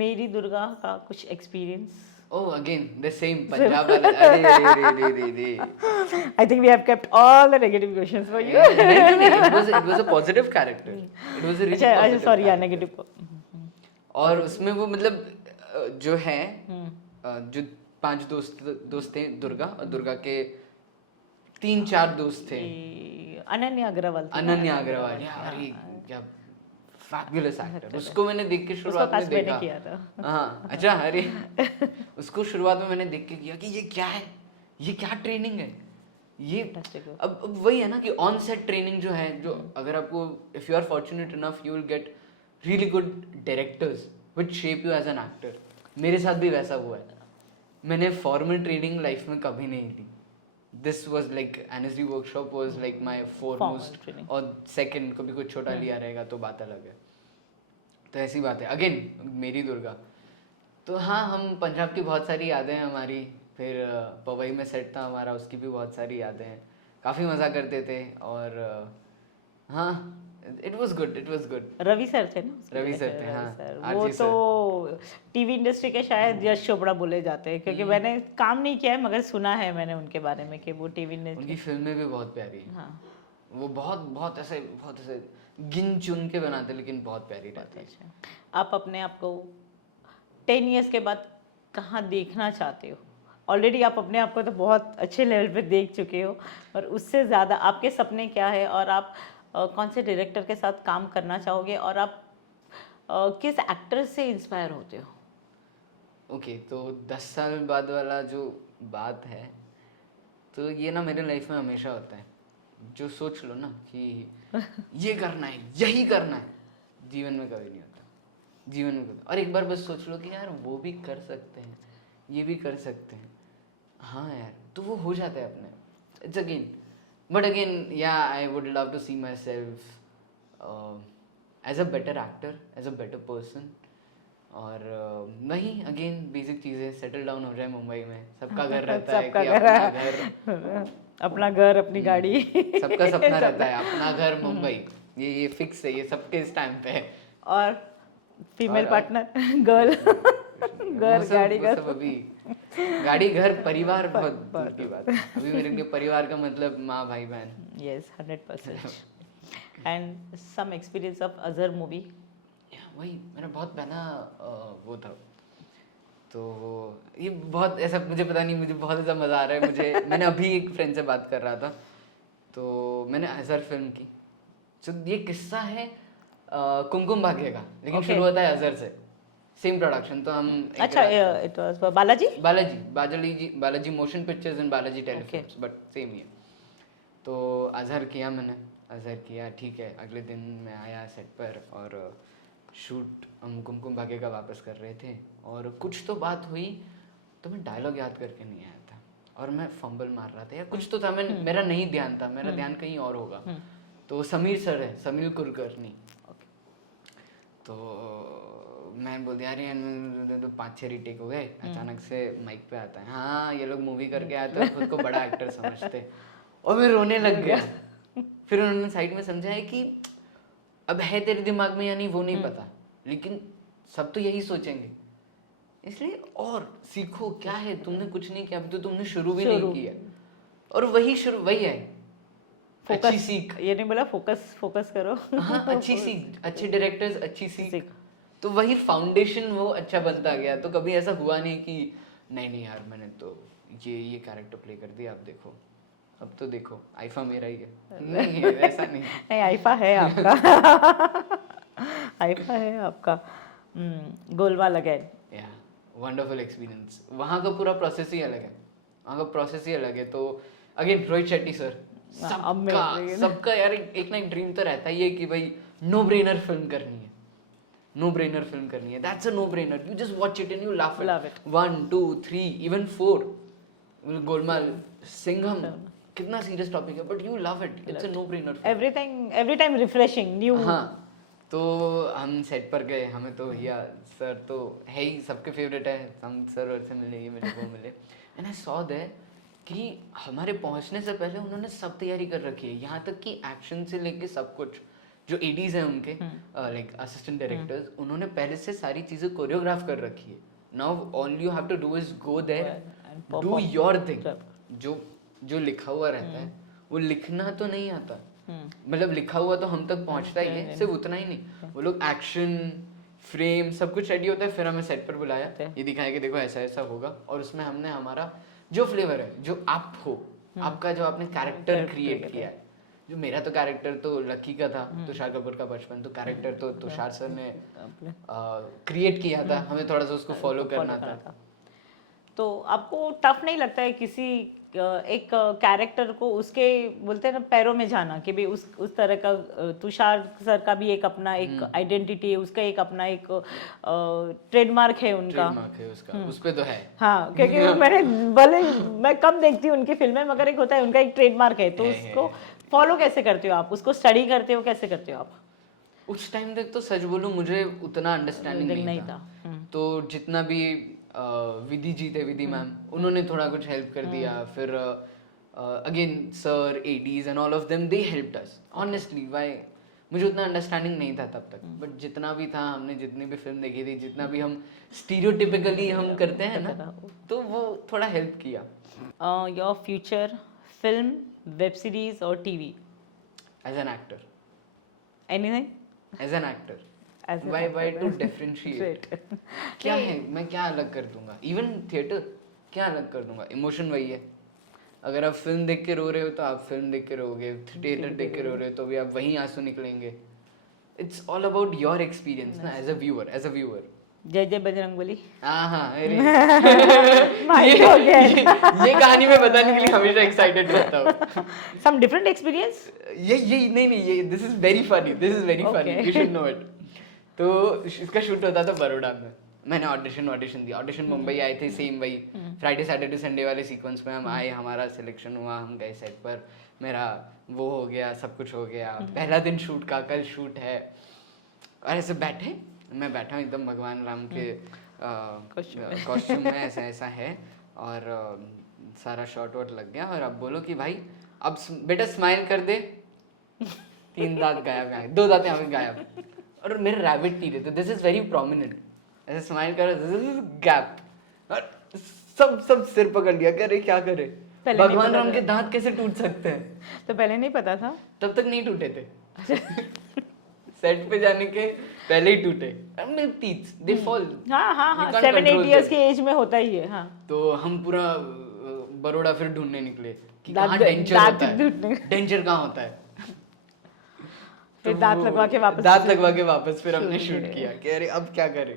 मेरी दुर्गा का कुछ experience. Oh, again the same Punjab वाला. अरे. I think we have kept all the negative questions for you. नहीं, it was a positive character. It was a really अच्छा, positive sorry यार, character. Negative. और उसमें वो मतलब जो है जो 5 दोस्त थे दुर्गा, और दुर्गा के 3-4 दोस्त थे. अनन्या अग्रवाल. अनन्या अग्रवाल, यार क्या फैबुलस एक्टर. उसको मैंने देख के शुरुआत में देखा. किया था. हाँ, अच्छा. अरे उसको शुरुआत में मैंने देख के किया कि ये क्या है, ये क्या ट्रेनिंग है ये. अब वही है ना कि ऑन सेट ट्रेनिंग जो है, जो अगर आपको if you are fortunate enough you will get really good directors which shape you as an actor. मेरे साथ भी वैसा हुआ है. मैंने फॉर्मल ट्रेनिंग लाइफ में कभी नहीं ली. This was like NSD workshop was like my foremost, और second कभी कुछ छोटा लिया रहेगा तो बात अलग है. तो ऐसी बात है. अगेन मेरी दुर्गा, तो हाँ, हम पंजाब की बहुत सारी यादें हैं हमारी. फिर पवई में सेट था हमारा, उसकी भी बहुत सारी यादें हैं. काफ़ी मज़ा करते थे. और हाँ, it was good. Ravi sir थे ना, रवि सर थे, हाँ. वो तो टीवी इंडस्ट्री के शायद यश चोपड़ा बोले जाते हैं, क्योंकि मैंने काम नहीं किया है मगर सुना है मैंने उनके बारे में कि वो टीवी इंडस्ट्री. उनकी फिल्में भी बहुत प्यारी हैं. हाँ, वो बहुत ऐसे गिन चुन के बनाते, लेकिन बहुत प्यारी रहती है. आप अपने आप को 10 इयर्स के बाद कहाँ देखना चाहते हो? ऑलरेडी आप अपने आप को तो बहुत अच्छे लेवल पे देख चुके हो, और उससे ज़्यादा आपके सपने क्या है, और आप कौन से डायरेक्टर के साथ काम करना चाहोगे, और आप किस एक्टर से इंस्पायर होते हो? ओके, तो 10 साल बाद वाला जो बात है, तो ये ना मेरे लाइफ में हमेशा होता है. जो सोच लो ना कि ये करना है, यही करना है, जीवन में कभी नहीं होता. जीवन में कभी. और एक बार बस सोच लो कि यार वो भी कर सकते हैं, ये भी कर सकते हैं. हाँ यार, तो वो हो जाता है अपने. It's again, but again yeah I would love to see my self as a better actor, as a better person. और वही अगेन बेसिक चीज़ें, सेटल डाउन हो जाए मुंबई में. सबका घर रहता है कि अपना घर, अपनी गाड़ी. सबका सपना रहता है अपना घर मुंबई. ये फिक्स है, ये सबके इस टाइम पे है. और फीमेल पार्टनर, गर्ल, गाड़ी, घर. अभी गाड़ी, घर, परिवार बहुत दूर की बात है. अभी मेरे लिए परिवार का मतलब माँ, भाई, बहन. Yes, 100%. And some experience of Azhar movie. वही मेरा बहुत पहला वो था. तो ये बहुत ऐसा, मुझे पता नहीं, मुझे बहुत ज़्यादा मज़ा आ रहा है मुझे. मैंने अभी एक फ्रेंड से बात कर रहा था, तो मैंने अजहर फिल्म की. तो ये किस्सा है कुमकुम भाग्य का, लेकिन शुरू होता है अजहर से. Same production. तो हम अच्छा, it was Balaji motion pictures and Balaji telefilms, but same ही है. तो अजहर किया मैंने, ठीक है. अगले दिन मैं आया सेट पर, और शूट हम कुमकुम भाग्य का वापस कर रहे थे, और कुछ तो बात हुई, तो मैं डायलॉग याद करके नहीं आया था, और मैं फंबल मार रहा था या कुछ तो था. मेरा नहीं ध्यान था, मेरा ध्यान कहीं और होगा. तो समीर सर है, समीर कुलकर्णी. तो मैं बोल दिया, अरे तो 5-6 रीटेक हो गए. अचानक से माइक पे आता है, हाँ ये लोग मूवी करके आए तो खुद को बड़ा एक्टर समझते. और मैं रोने लग गया. फिर उन्होंने साइड में समझाया कि अब है तेरे दिमाग में या नहीं वो नहीं पता, लेकिन सब तो यही सोचेंगे, इसलिए और सीखो. क्या है, तुमने कुछ नहीं किया, अभी तो तुमने शुरू भी नहीं किया. और वही है अच्छी सीख। ये नहीं बोला फोकस करो। हाँ, अच्छी सीख, अच्छे डायरेक्टर्स, अच्छी सीख। सीख। तो वही फाउंडेशन वो अच्छा बनता गया। तो कभी ऐसा हुआ नहीं कि नहीं यार मैंने तो ये कैरेक्टर प्ले कर दिया, आप देखो, अब तो देखो आईफा मेरा ही है। नहीं है, ऐसा नहीं है। नहीं, आईफा है आपका। आईफा है आपका। गोलमाल अगेन। या वंडरफुल एक्सपीरियंस। वहाँ का पूरा प्रोसेस ही अलग है, वहाँ का प्रोसेस ही अलग है। तो अगेन रोहित शेट्टी सर, सबका यार एक ना एक ड्रीम तो रहता ही है कि भाई नो ब्रेनर फिल्म करनी है, नो ब्रेनर फिल्म करनी है। That's a no brainer, you just watch it and you laugh it. 1 2 3 even 4 Golmaal, Singham, कितना सीरियस टॉपिक है but you love it, it's a no brainer. Everything every time refreshing new. हाँ, तो हम set पर गए, हमें तो भैया सर तो है ही, सबके फेवरेट है, हम सर से मिले, ये मिले, वो मिले। एंड आई सॉ दैट कि हमारे पहुंचने से पहले उन्होंने सब तैयारी कर रखी है, यहाँ तक कि एक्शन से लेके सब कुछ। जो एडीज हैं उनके लाइक असिस्टेंट डायरेक्टर्स, उन्होंने पहले से सारी चीज़ें कोरियोग्राफ कर रखी है। Now all you have to do is go there, do your thing. जो लिखा हुआ रहता है वो लिखना तो नहीं आता, मतलब लिखा हुआ तो हम तक पहुंचता ही है, सिर्फ उतना ही नहीं, वो लोग एक्शन फ्रेम सब कुछ रेडी होता है, फिर हमें सेट पर बुलाया, ये दिखाया कि देखो ऐसा ऐसा होगा, और उसमें हमने हमारा जो फ्लेवर है, जो आप हो, आपका जो आपने कैरेक्टर क्रिएट किया है। जो मेरा तो कैरेक्टर तो लकी का था, तुषार कपूर का बचपन, तो कैरेक्टर तो तुषार सर ने क्रिएट किया था, हमें थोड़ा सा उसको फॉलो करना था। तो आपको टफ नहीं लगता है किसी एक कैरेक्टर को उसके बोलते हैं ना पैरों में जाना, कि भाई उस तरह का तुषार सर का भी एक अपना एक आइडेंटिटी है, उसका एक अपना एक ट्रेडमार्क है उनका, ट्रेडमार्क है उसका, उस पे तो है। हाँ, क्योंकि मैंने भले मैं कम देखती हूँ उनकी फिल्में, मगर एक होता है उनका एक ट्रेडमार्क है, तो उसको फॉलो कैसे करते हो आप, उसको स्टडी करते हो, कैसे करते हो आप? उस टाइम तक तो सच बोलूं मुझे उतना अंडरस्टैंडिंग नहीं था। तो जितना भी विधि जी थे, विधि मैम, उन्होंने थोड़ा कुछ हेल्प कर दिया, फिर again sir, ADs and all of them they helped us. Honestly why मुझे उतना अंडरस्टैंडिंग नहीं था तब तक, बट जितना भी था, हमने जितनी भी फिल्म देखी थी, जितना भी हम स्टीरियोटिपिकली हम करते हैं ना, तो वो थोड़ा हेल्प किया। Your future film, web series और TV? As an actor. Anything? As an actor. Why to differentiate? क्या है, मैं क्या अलग कर दूंगा? इवन थिएटर क्या अलग कर दूंगा? इमोशन वही है। अगर आप फिल्म देख के रो रहे हो तो आप फिल्म देख के रोगे, थिएटर देख के रो रहे हो तो भी आप वहीं आंसू निकलेंगे। It's all about your experience ना, एज अ व्यूअर। जय जय बजरंगबली। हाँ, अरे ये कहानी मैं बताने के लिए हमेशा एक्साइटेड रहता हूँ। Some different experience? ये नहीं, this is very funny, you should know it. तो इसका शूट होता था बड़ौदा में, मैंने ऑडिशन दिया, मुंबई आए थे, सेम वही फ्राइडे सैटरडे संडे वाले सीक्वेंस में हम आए, हमारा सिलेक्शन हुआ, हम गए सेट पर, मेरा वो हो गया, सब कुछ हो गया, पहला दिन शूट का, कल शूट है, और ऐसे मैं बैठा हूँ एकदम भगवान राम के कॉस्ट्यूम में, ऐसा है, और सारा शॉट वॉट लग गया, और अब बोलो कि भाई अब बेटा स्माइल कर दे, 3 दांत गायब, 2 दांत यहाँ पे गायब, और मेरे रैबिट टीथ है, तो दिस इज वेरी प्रोमिनेंट, ऐसे स्माइल करो, दिस इज गैप, और सब सिर पकड़ लिया, करे क्या करे, भगवान राम के दांत कैसे टूट सकते हैं? तो पहले नहीं पता था? तब तक नहीं टूटे थे। सेट पे जाने के पहले ही टूटे, टीथ दे फॉल। हाँ 7-8 इयर्स के एज में होता ही है। हाँ, तो हम पूरा बड़ौदा फिर ढूंढने निकले कि कहाँ डेंचर होता है, डेंचर कहाँ होता है, फिर दांत लगवा के वापस फिर हमने शूट किया कि अरे अब क्या करें।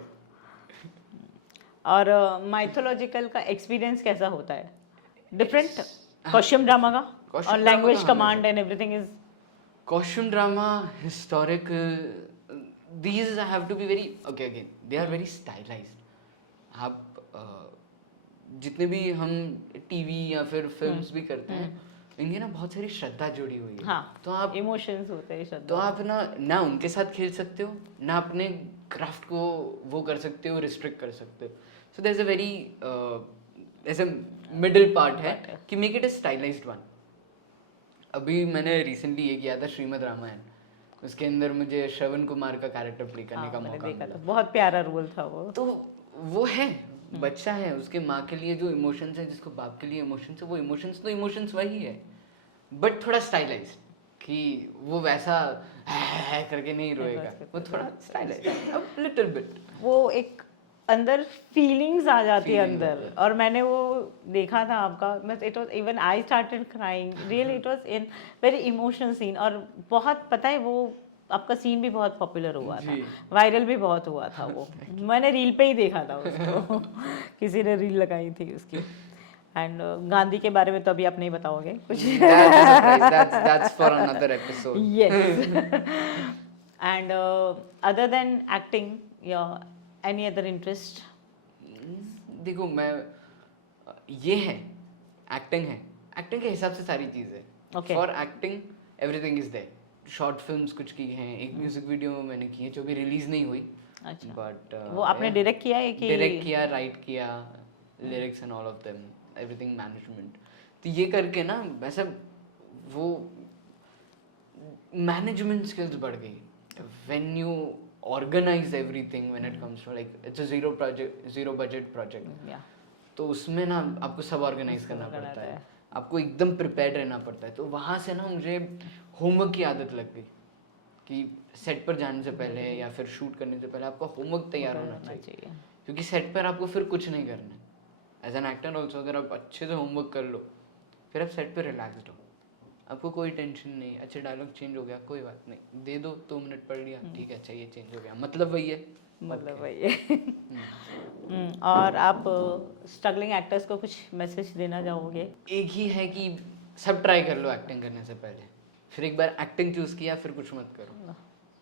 और माइथोलॉजिकल का एक्सपीरियंस कैसा होता है? डिफरेंट कॉस्ट्यूम ड्रामा का, और language command and everything is costume drama, historic, these have to be very okay, again they are very stylized। आप जितने भी हम टीवी या फिर फिल्म्स भी करते हैं, इनकी ना बहुत सारी श्रद्धा जुड़ी हुई है। हाँ, तो आप इमोशंस होते हैं, श्रद्धा, तो आप ना उनके साथ खेल सकते हो, ना अपने क्राफ्ट को वो कर सकते हो, रिस्ट्रिक्ट कर सकते हो। So there is a very ऐसे मिडिल पार्ट है कि make it a stylised one. अभी मैंने रिसेंटली ये किया था श्रीमद् रामायण, उसके अंदर मुझे श्रवण कुमार का कैरेक्टर प्ले करने का मौका मिला। बहुत प्यारा रोल था वो। तो वो है, बच्चा है, उसके माँ के लिए जो इमोशंस है, जिसको बाप के लिए इमोशंस है, वो इमोशंस तो इमोशंस वही है, बट थोड़ा स्टाइलाइज्ड। कि वो वैसा है करके नहीं रोएगा, वो थोड़ा स्टाइलिश लिटिल बिट, वो एक अंदर फीलिंग्स आ जाती है Feeling अंदर, और मैंने वो देखा था आपका, मैं it was even I started crying really, it was in very emotional scene, और बहुत पता है वो आपका सीन भी बहुत पॉपुलर हुआ था, जी। वायरल भी बहुत हुआ था वो, मैंने रील पे ही देखा था उसको किसी ने रील लगाई थी उसकी। एंड गांधी के बारे में तो अभी आप नहीं बताओगे कुछ? That's a surprise. That's for another episode. Yes. And other than acting, your any other interest? देखो मैं ये है, एक्टिंग है, एक्टिंग के हिसाब से सारी चीज़ है। Okay. For acting everything is there. Short films कुछ की हैं, एक म्यूजिक वीडियो मैंने की है जो भी रिलीज नहीं हुई, अच्छा, बट वो आपने डायरेक्ट किया है कि? डायरेक्ट किया, राइट किया, lyrics and all of them, everything management. तो ये करके ना वैसे वो मैनेजमेंट स्किल्स बढ़ गई when you organise everything, when it comes to like it's a zero budget project. या तो उसमें ना आपको सब ऑर्गेनाइज करना पड़ता है, आपको एकदम प्रिपेयर्ड रहना पड़ता है। तो वहाँ से ना मुझे होमवर्क की आदत लग गई कि सेट पर जाने से पहले या फिर शूट करने से पहले आपका होमवर्क तैयार होना चाहिए, क्योंकि सेट पर आपको फिर कुछ नहीं करना है। एज एन एक्टर ऑल्सो अगर आप अच्छे से होमवर्क कर लो, फिर आप सेट पर रिलैक्सड हो, आपको कोई टेंशन नहीं। अच्छा डायलॉग चेंज हो गया, कोई बात नहीं, दे दो 2 मिनट पढ़ लिया, ठीक है, अच्छा ये चेंज हो गया, मतलब वही है, मतलब वही है। और आप स्ट्रगलिंग एक्टर्स को कुछ मैसेज देना चाहोगे? एक ही है कि सब ट्राई कर लो एक्टिंग करने से पहले, फिर एक बार एक्टिंग चूज किया फिर कुछ मत करो,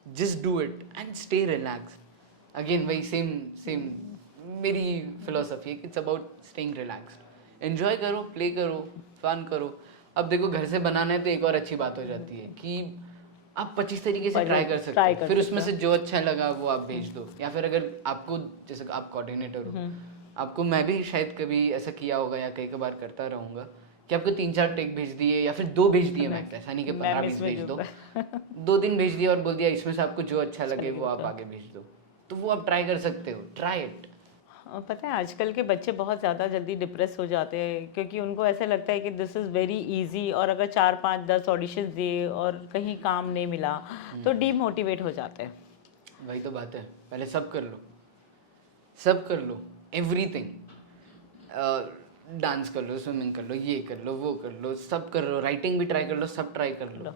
just do it and stay relax. Again वही सेम मेरी फिलोसफी है कि it's about staying relaxed. Enjoy करो, प्ले करो, फन करो। अब देखो घर से बनाना है तो एक और अच्छी बात हो जाती है कि आप 25 तरीके से ट्राई कर सकते हो, फिर उसमें से जो अच्छा लगा वो आप भेज दो। या फिर अगर आपको, जैसे आप कोऑर्डिनेटर हो, आपको, मैं भी शायद कभी ऐसा किया होगा या कई बार करता रहूँगा कि आपको 3-4 टेक भेज दिए या फिर 2 भेज दिए, मैक्स ऐसा नहीं कि 15-20 भेज दो, 2-3 भेज दिए और बोल दिया इसमें से आपको जो अच्छा लगे वो आप आगे भेज दो। तो वो आप ट्राई कर सकते हो, ट्राई इट। पता है आजकल के बच्चे बहुत ज़्यादा जल्दी डिप्रेस हो जाते हैं, क्योंकि उनको ऐसा लगता है कि दिस इज़ वेरी इजी, और अगर 4-5-10 ऑडिशंस दिए और कहीं काम नहीं मिला तो डीमोटिवेट हो जाते हैं। वही तो बात है, पहले सब कर लो, सब कर लो, एवरीथिंग, डांस कर लो, स्विमिंग कर लो, ये कर लो, वो कर लो, सब कर लो, राइटिंग भी ट्राई कर लो, सब ट्राई कर लो।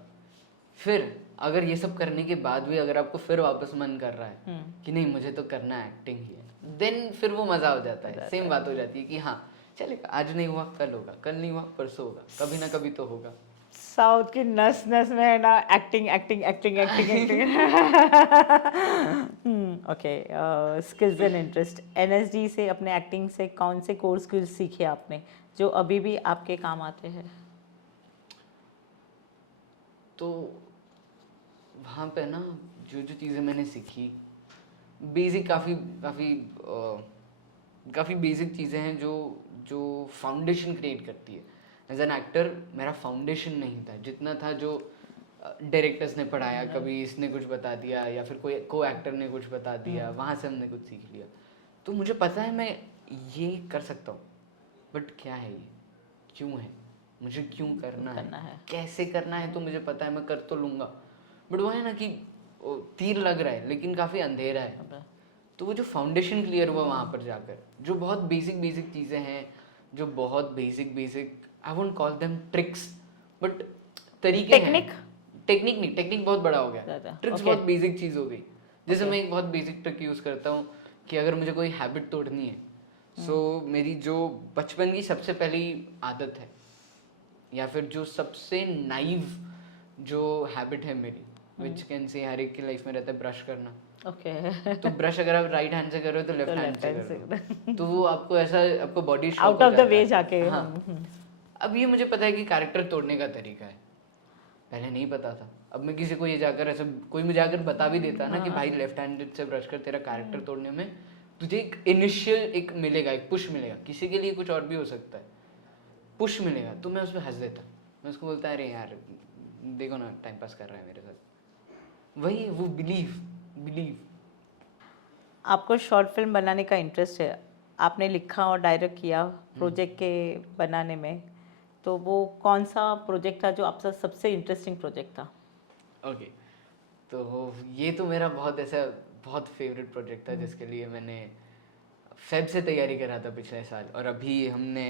फिर अगर ये सब करने के बाद भी अगर आपको फिर वापस मन कर रहा है कि नहीं मुझे तो करना है, एक्टिंग ही है, देन फिर वो मज़ा हो जाता है। सेम बात हो जाती है कि हाँ चलेगा, आज नहीं हुआ कल होगा, कल नहीं हुआ परसों होगा, कभी ना कभी तो होगा। साउथ की नस नस में है ना acting acting acting acting acting. Okay, skills and interest, NSD से अपने एक्टिंग से कौन से कोर स्किल्स सीखे आपने जो अभी भी आपके काम आते हैं? तो वहाँ पे ना जो जो चीज़ें मैंने सीखी, बेसिक काफ़ी बेसिक चीज़ें हैं जो जो फाउंडेशन क्रिएट करती है। एज एन एक्टर मेरा फाउंडेशन नहीं था, जितना था जो डायरेक्टर्स ने पढ़ाया, कभी इसने कुछ बता दिया या फिर कोई को एक्टर ने कुछ बता दिया, वहाँ से हमने कुछ सीख लिया। तो मुझे पता है मैं ये कर सकता हूँ, बट क्या है ये, क्यों है, मुझे क्यों करना है, कैसे करना है, तो मुझे पता है मैं कर तो लूँगा, बट वो है ना कि तीर लग रहा है लेकिन काफ़ी अंधेरा है। तो वो जो फाउंडेशन क्लियर हुआ वहाँ पर जाकर, जो बहुत बेसिक चीज़ें हैं, जो बहुत basic, I won't call them tricks, but तरीके हैं। टेक्निक नहीं, टेक्निक बहुत बड़ा हो गया, ट्रिक्स बहुत बेसिक चीज़ हो गई। जैसे मैं एक बहुत बेसिक ट्रिक यूज़ करता हूँ कि अगर मुझे कोई हैबिट तोड़नी है, सो मेरी जो बचपन की सबसे पहली आदत है या फिर जो सबसे नाइव जो हैबिट है मेरी, विच कैन से हर एक की लाइफ में रहता है, ब्रश करना। ओके। तो ब्रश अगर आप राइट हैंड से कर रहे हो तो लेफ्ट हैंड से करो, तो वो आपको ऐसा, आपको body out of the way जाके। हाँ। अब ये मुझे पता है कि कैरेक्टर तोड़ने का तरीका है, पहले नहीं पता था। अब मैं किसी को ये जाकर ऐसा, कोई मुझे आकर बता भी देता ना कि भाई लेफ्ट हैंडेड से ब्रश कर, तेरा कैरेक्टर तोड़ने में तुझे एक इनिशियल एक मिलेगा, एक पुश मिलेगा। किसी के लिए कुछ और भी हो सकता है, पुश मिलेगा, तो मैं उस पर हंस देता, मैं उसको बोलता अरे यार देखो ना टाइम पास कर रहा है मेरे साथ। वही वो बिलीव। आपको शॉर्ट फिल्म बनाने का इंटरेस्ट है, आपने लिखा और डायरेक्ट किया प्रोजेक्ट के बनाने में, तो वो कौन सा प्रोजेक्ट था जो आपका सबसे इंटरेस्टिंग प्रोजेक्ट था? ओके, तो ये तो मेरा बहुत ऐसा बहुत फेवरेट प्रोजेक्ट था जिसके लिए मैंने फेब से तैयारी कर रहा था पिछले साल, और अभी हमने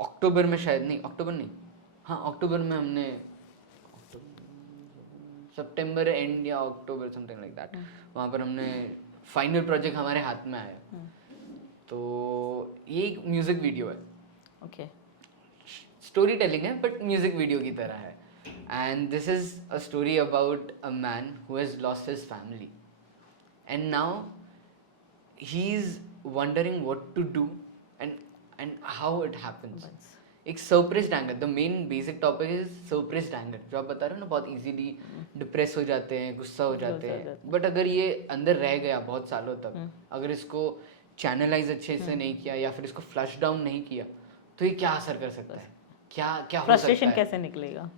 अक्टूबर में, शायद नहीं अक्टूबर नहीं, हाँ अक्टूबर में हमने, सितंबर एंड या अक्टूबर समथिंग लाइक दैट, वहाँ पर हमने फाइनल प्रोजेक्ट हमारे हाथ में आया। तो ये एक म्यूजिक वीडियो है, ओके, स्टोरी टेलिंग है बट म्यूजिक वीडियो की तरह है। And this is a story about a man who has lost his family and now he is wandering what to do and how it happens. एक suppressed anger, the main basic topic is suppressed anger, जो आप बता रहे हो ना, बहुत easily depress हो जाते हैं, गुस्सा हो जाते हैं, बट अगर ये अंदर रह गया बहुत सालों तक, अगर इसको चैनलाइज अच्छे से नहीं किया या फिर इसको फ्लश डाउन नहीं किया, तो ये क्या असर कर सकता है, क्या क्या हो सकता फ्रस्ट्रेशन है। कैसे निकलेगा?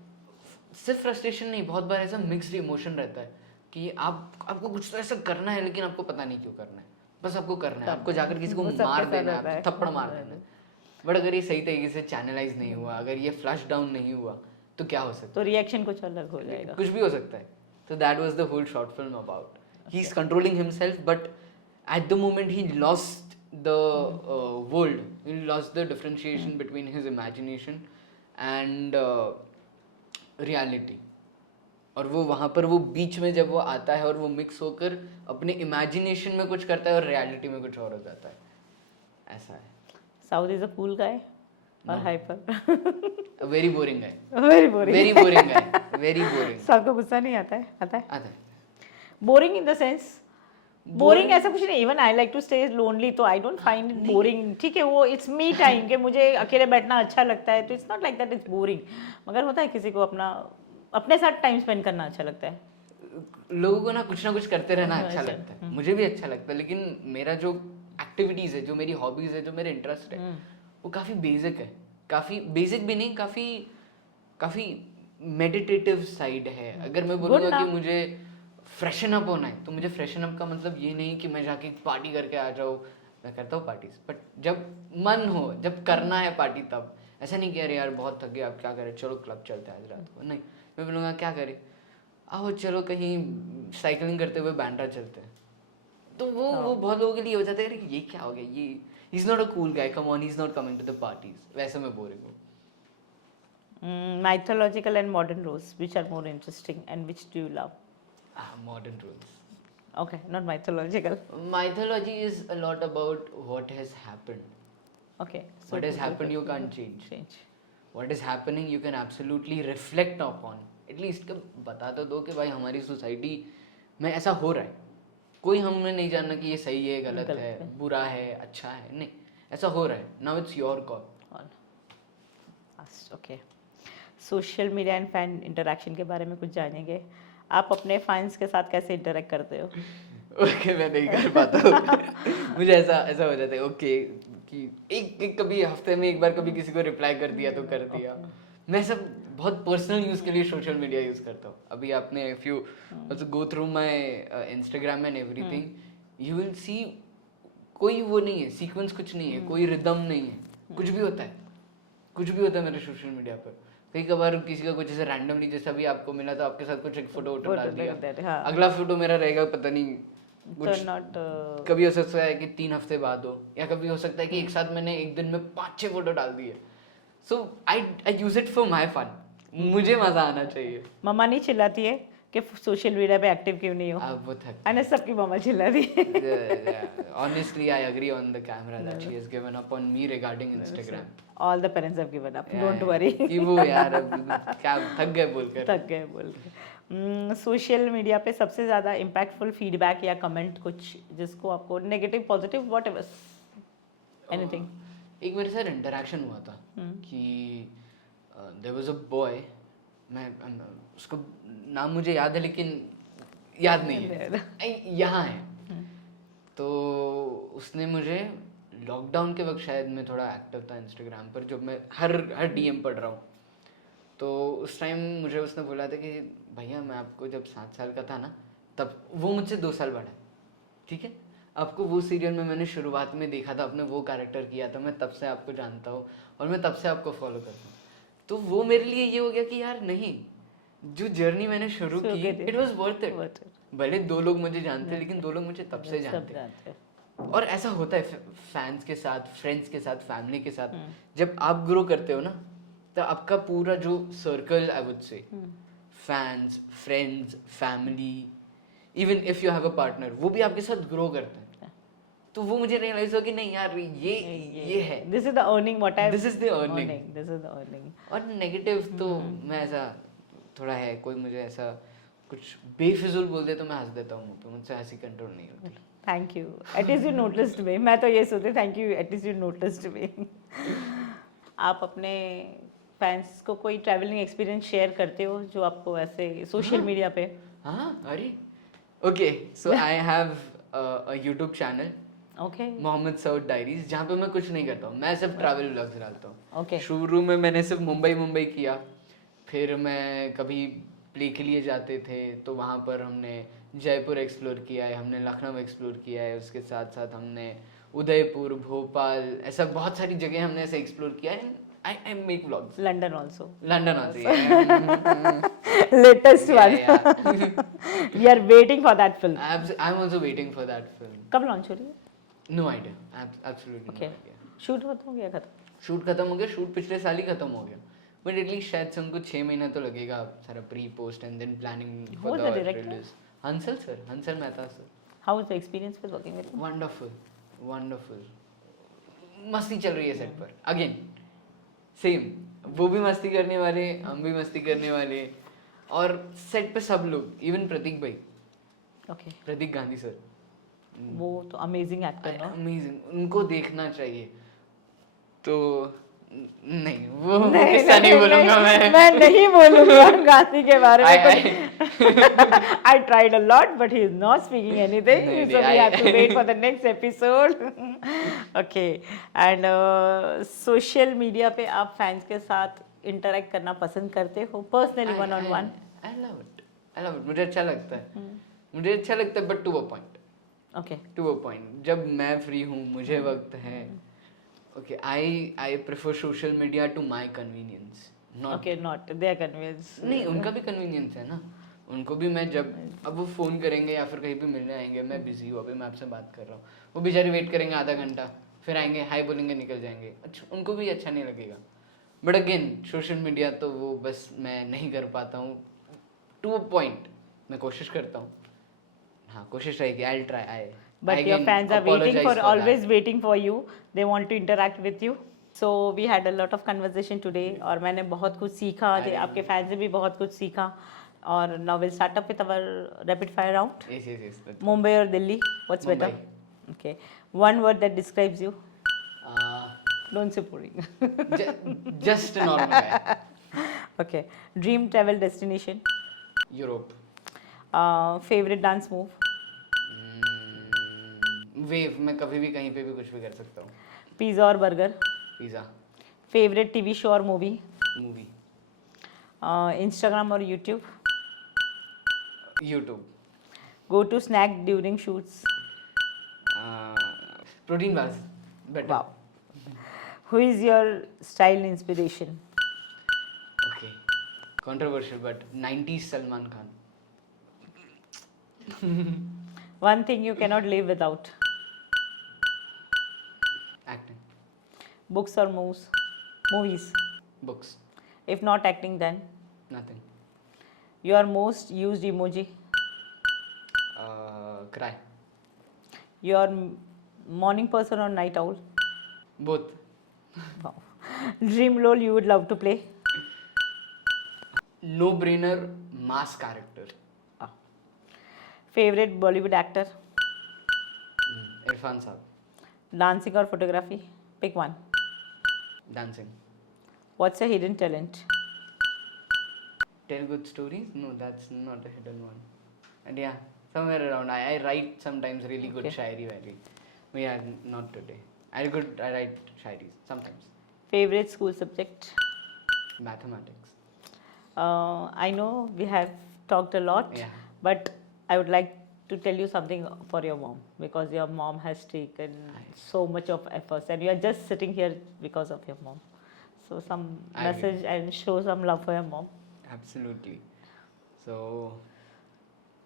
सिर्फ फ्रस्ट्रेशन नहीं, बहुत बार ऐसा मिक्स्ड इमोशन रहता है कि आपको कुछ तो ऐसा करना है लेकिन आपको पता नहीं क्यों करना है, बस आपको करना है, आपको जाकर किसी को वो सबके मार साथ देना है, होता है। आपको थप्पड़ मार देना है। बट अगर ये सही तरीके से चैनलाइज नहीं हुआ, अगर ये फ्लश डाउन नहीं हुआ, तो क्या हो सकता तो रिएक्शन कुछ अलग हो है, जाएगा। कुछ भी हो सकता है। तो that was the whole short film about, he is controlling himself, but at the moment he lost the world, he lost the differentiation between his imagination and reality. और वो वहाँ पर वो बीच में जब वो आता है और वो मिक्स होकर अपने इमेजिनेशन में कुछ करता है और रियलिटी में कुछ और हो जाता है, ऐसा है। South is a cool guy और हाइपर? वेरी बोरिंग है, वेरी बोरिंग। वेरी बोरिंग है, वेरी बोरिंग। सबको गुस्सा नहीं आता है? आता है। आता है। Boring in the sense, boring ऐसा कुछ नहीं, even I like to stay lonely, तो I don't find it boring. ठीक है, वो इट्स मी टाइम, कि मुझे अकेले बैठना अच्छा लगता है, तो it's not like that it's boring. मगर होता है किसी को अपने साथ टाइम स्पेंड करना अच्छा लगता है। लोगों को ना कुछ करते रहना अच्छा लगता है, मुझे भी अच्छा लगता है, लेकिन मेरा जो एक्टिविटीज है, जो मेरी हॉबीज है, जो मेरे इंटरेस्ट है, वो काफी बेसिक है, काफी बेसिक भी नहीं, काफी काफी मेडिटेटिव साइड है। अगर मैं बोलूँगा कि मुझे फ्रेशन अप होना है, तो मुझे फ्रेशन अप का मतलब ये नहीं कि मैं जाके पार्टी करके आ जाऊँ, मैं करता हूँ पार्टीज, बट जब मन हो, जब करना है पार्टी, तब। ऐसा नहीं कि अरे यार बहुत थक गए, आप क्या करें, चलो क्लब चलते हैं आज रात को, नहीं, मैं बोलूँगा क्या करें, आओ चलो कहीं साइकिलिंग करते हुए बैंड्रा चलते हैं। तो वो बहुत लोगों के लिए हो जाता है, अरे ये क्या हो गया, ये he is not a cool guy, come on, he is not coming to the parties, वैसे मैं बोरिंग हूँ। Mythological and modern roles, which are more interesting and which do you love? Modern rules. Okay, not mythological. Mythology is a lot about what has happened. Okay, so What has happened you can't change. What is happening you can absolutely reflect upon. At least बता तो दो कि भाई हमारी society में ऐसा हो रहा है, कोई हमें नहीं जानना कि ये सही है, गलत है, बुरा है, अच्छा है, नहीं, ऐसा हो रहा है। Now it's your call. Okay, social media and fan interaction के बारे में कुछ जानेंगे। आप अपने फैंस के साथ कैसे इंटरेक्ट करते हो? ओके, मैं नहीं कर पाता हूँ। मुझे ऐसा हो जाता है, ओके, कि एक कभी हफ्ते में एक बार कभी किसी को रिप्लाई कर दिया तो कर दिया। मैं सब बहुत पर्सनल यूज के लिए सोशल मीडिया यूज करता हूँ। अभी आपने if you also go through my Instagram and everything, you will see कोई वो नहीं है, सीक्वेंस कुछ नहीं है, कोई रिदम नहीं है, कुछ भी होता है, कुछ भी होता है मेरे सोशल मीडिया पर। कई कबार किसी का कुछ ऐसे रैंडमली, जैसा भी आपको मिला तो आपके साथ कुछ एक फोटो डाल दिया, अगला फोटो मेरा रहेगा पता नहीं कुछ, कभी हो सकता है कि 3 हफ्ते बाद हो, या कभी हो सकता है कि एक साथ मैंने एक दिन में 5-6 फोटो डाल दिए। So I use it for my fun, मुझे मजा आना चाहिए। मम्मा नहीं चिल्लाती है कि सोशल मीडिया पे एक्टिव क्यों नहीं हो? वो थक, अने सबकी मम्मा चिल्लाती है। Honestly, I agree on the camera that she has given up on me regarding Instagram. All the parents have given up. Don't worry. कि वो यार क्या थक गए बोलकर। थक गए बोल के। सोशल मीडिया पे सबसे ज़्यादा इम्पैक्टफुल फीडबैक या कमेंट कुछ जिसको आपको नेगेटिव पॉजिटिव व्हाटएवर एनीथिंग? एक मेरे साथ इंटरेक्शन हुआ था कि देयर वाज अ बॉय, मैं उसका नाम मुझे याद है लेकिन याद नहीं है, यहाँ है। तो उसने मुझे लॉकडाउन के वक्त, शायद मैं थोड़ा एक्टिव था इंस्टाग्राम पर, जब मैं हर डीएम पढ़ रहा हूँ, तो उस टाइम मुझे उसने बोला था कि भैया मैं आपको जब 7 साल का था ना, तब वो मुझसे 2 साल बड़ा है, ठीक है, आपको वो सीरियल में मैंने शुरुआत में देखा था, आपने वो कैरेक्टर किया था, मैं तब से आपको जानता हूँ और मैं तब से आपको फॉलो करता हूँ। तो वो मेरे लिए ये हो गया कि यार नहीं, जो जर्नी मैंने शुरू की इट वाज वर्थ इट। भले 2 लोग मुझे जानते लेकिन 2 लोग मुझे तब से जानते। और ऐसा होता है फैंस के साथ, फ्रेंड्स के साथ, फैमिली के साथ, जब आप ग्रो करते हो ना तो आपका पूरा जो circle, I would say fans, friends, family, even if you have a partner, वो भी आपके साथ ग्रो करते हैं। तो वो मुझे रियलाइज हुआ कि नहीं यार ये है, this is the earning what I this is the earning, this is the earning. और नेगेटिव तो मैं ऐसा थोड़ा है, कोई मुझे ऐसा कुछ बेफिजुल बोल दे तो मैं हंस देता हूँ मुंह पे, मुझसे हंसी कंट्रोल नहीं होती। Thank you, at least you noticed me. मैं तो ये सोचती thank you at least you noticed me. आप अपने फैंस को कोई ट्रैवलिंग एक्सपीरियंस शेयर करते हो जो आपको ऐसे सोशल मीडिया पे? हाँ, अरे okay, so I have a YouTube channel, okay, Mohammad Saud diaries, जहाँ पे मैं कुछ नहीं करता हूँ, मैं सिर्फ ट्रैवल व्लॉग्स डालता हूँ। ओके, शुरू में मैंने सिर्फ मुंबई किया, फिर मैं कभी प्ले के लिए जाते थे तो वहाँ पर हमने जयपुर एक्सप्लोर किया है, हमने लखनऊ एक्सप्लोर किया है, उसके साथ साथ हमने उदयपुर, भोपाल, ऐसा बहुत सारी जगह हमने ऐसे एक्सप्लोर किया है। I make vlogs. London also, London also, yeah. Latest one. Yeah. We are waiting for that film. I'm also waiting for that film. कब लॉन्च हो रही है? No idea. Absolutely okay, no idea. Shoot खत्म हो गया? खत्म, shoot खत्म हो गया, शूट पिछले साल ही खत्म हो गया, बट एटलीस्ट शायद से उनको 6 महीना तो लगेगा, सारा pre post and then planning for the release. Hansal sir, Hansal Mehta sir. How is the experience with working with? Wonderful, wonderful. मस्ती चल रही है सेट पर, अगेन सेम, वो भी मस्ती करने वाले, हम भी मस्ती करने वाले, और सेट पे सब लोग, इवन प्रतीक भाई, ओके, प्रतीक गांधी सर, वो तो अमेजिंग एक्टर है। अमेजिंग, उनको देखना चाहिए। तो नहीं, वो किस्सा नहीं बोलूंगा मैं नहीं बोलूंगा गांधी के बारे में। I tried a lot but he is not speaking anything, नहीं, so we have to wait for the next episode. Okay, and social media पे आप फैंस के साथ इंटरेक्ट करना पसंद करते हो personally, one on one? I love it, मुझे अच्छा लगता है, मुझे अच्छा लगता है, but to a point. Okay, to a point, जब मैं फ्री हूँ, मुझे वक्त है, okay, I prefer social media to my convenience, not okay, not their convenience. नहीं, उनका भी कन्वीनियंस है ना, उनको भी मैं जब, अब वो फ़ोन करेंगे या फिर कहीं पे मिलने आएंगे, मैं बिजी हूँ अभी, मैं आपसे बात कर रहा हूँ, वो बेचारे वेट करेंगे आधा घंटा, फिर आएंगे, हाय बोलेंगे, निकल जाएंगे, अच्छा उनको भी अच्छा नहीं लगेगा। बट अगेन सोशल मीडिया तो वो बस मैं नहीं कर पाता हूँ, टू अ पॉइंट। मैं कोशिश करता हूँ, हाँ कोशिश रहेगी, I will try. But your fans are waiting for, always waiting for you. They want to interact with you. So we had a lot of conversation today और मैंने बहुत कुछ सीखा, आपके फैंस से भी बहुत कुछ सीखा। और now we'll start up with our rapid fire round. Yes. Mumbai और Delhi, what's better? Okay. One word that describes you. Don't say boring. Just a normal guy. Okay. Dream travel destination. Europe. Favorite dance move. Wave, मैं कभी भी कहीं पे भी कुछ भी कर सकता हूँ। पिज़्ज़ा और burger. Pizza. Favourite TV show और मूवी। मूवी। इंस्टाग्राम और YouTube. YouTube. Go to snack during shoots. Protein bars, better. Wow. Who is your style inspiration? Okay, controversial but 90s Salman Khan. One thing you cannot live without. Acting. Books or movies? Books. If not acting, then? Nothing. Your most used emoji? Cry. Your morning person or night owl? Both. Wow. Dream role you would love to play? No brainer, mass character. Favorite Bollywood actor? Irfan साहब. Dancing or photography? Pick one. Dancing. What's a hidden talent? Tell good stories? No, that's not a hidden one. And yeah, somewhere around. I write sometimes really good shairi wali. But yeah, not today. I write shairis sometimes. Favorite school subject? Mathematics. I know we have talked a lot, Yeah. but I would like to tell you something for your mom, because your mom has taken so much of efforts and you are just sitting here because of your mom. So some I message and show some love for your mom. Absolutely. So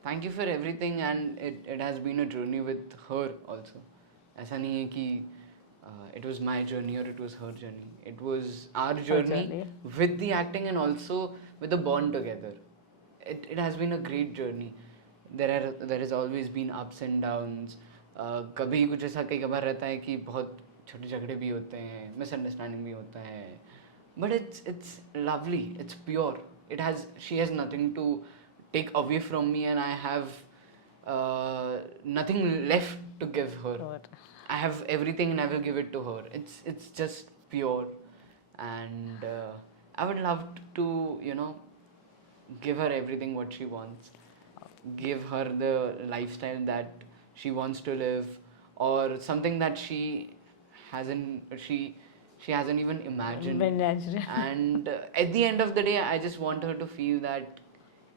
thank you for everything, and it has been a journey with her also. ऐसा नहीं है कि it was my journey or it was her journey. It was our journey journey. with the acting and also with the bond together. It has been a great journey. There has always been ups and downs. कभी कुछ ऐसा कई बार रहता है कि बहुत छोटे झगड़े भी होते हैं, मिसअंडरस्टैंडिंग भी होता है, but it's lovely, it's pure. She has nothing to take away from me, and I have nothing left to give her. What? I have everything and I will give it to her. It's just pure, and I would love to give her everything what she wants, give her the lifestyle that she wants to live, or something that she hasn't even imagined. And at the end of the day, I just want her to feel that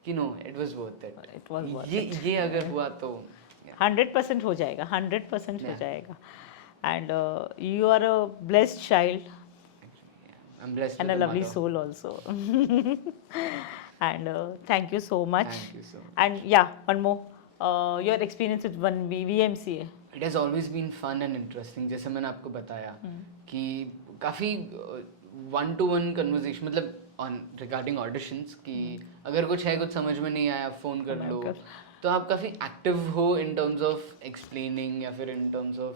it was worth it. It was worth it. ये अगर हुआ तो 100% हो जाएगा, 100% हो जाएगा. And you are a blessed child. I'm blessed And a with lovely mother. soul also. And thank you so much. Thank you so much. And yeah, one more. Your experience with 1B VMCA. It has always been fun and interesting. जैसे मैंने आपको बताया कि काफ़ी one-to-one conversation, मतलब on regarding auditions, कि अगर कुछ है, कुछ समझ में नहीं आया, फ़ोन कर लो, तो आप काफ़ी एक्टिव हो in terms of explaining, या फिर in terms of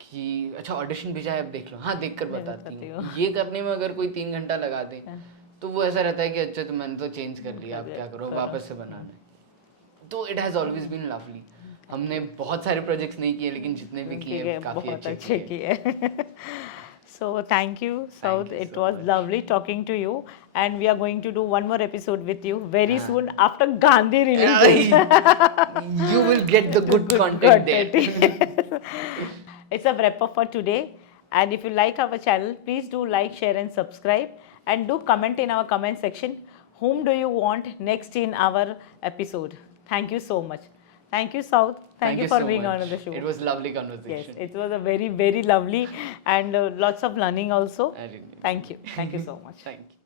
कि अच्छा ऑडिशन भेजा है, अब देख लो, हाँ देख कर बताती हूँ. ये करने में अगर कोई 3 घंटा लगा दे तो वो ऐसा रहता है कि अच्छा तो मैंने तो चेंज कर लिया, अब क्या करो, वापस से बनाना है. तो it has always been lovely. हमने बहुत सारे प्रोजेक्ट्स नहीं किए, लेकिन जितने भी किए काफ़ी अच्छे किए. So thank you, Saud. It was lovely talking to you, and we are going to do one more episode with you very soon after Gandhi releases. You will get the good content there. It's a wrap up for today, and if you like our channel, please do like, share and subscribe, and do comment in our comment section whom do you want next in our episode. Thank you so much. Thank you, Saud. Thank you for so being much. on the show. It was lovely conversation. Yes, it was a very, very lovely and lots of learning also. I really- Thank you. Thank you so much. Thank you.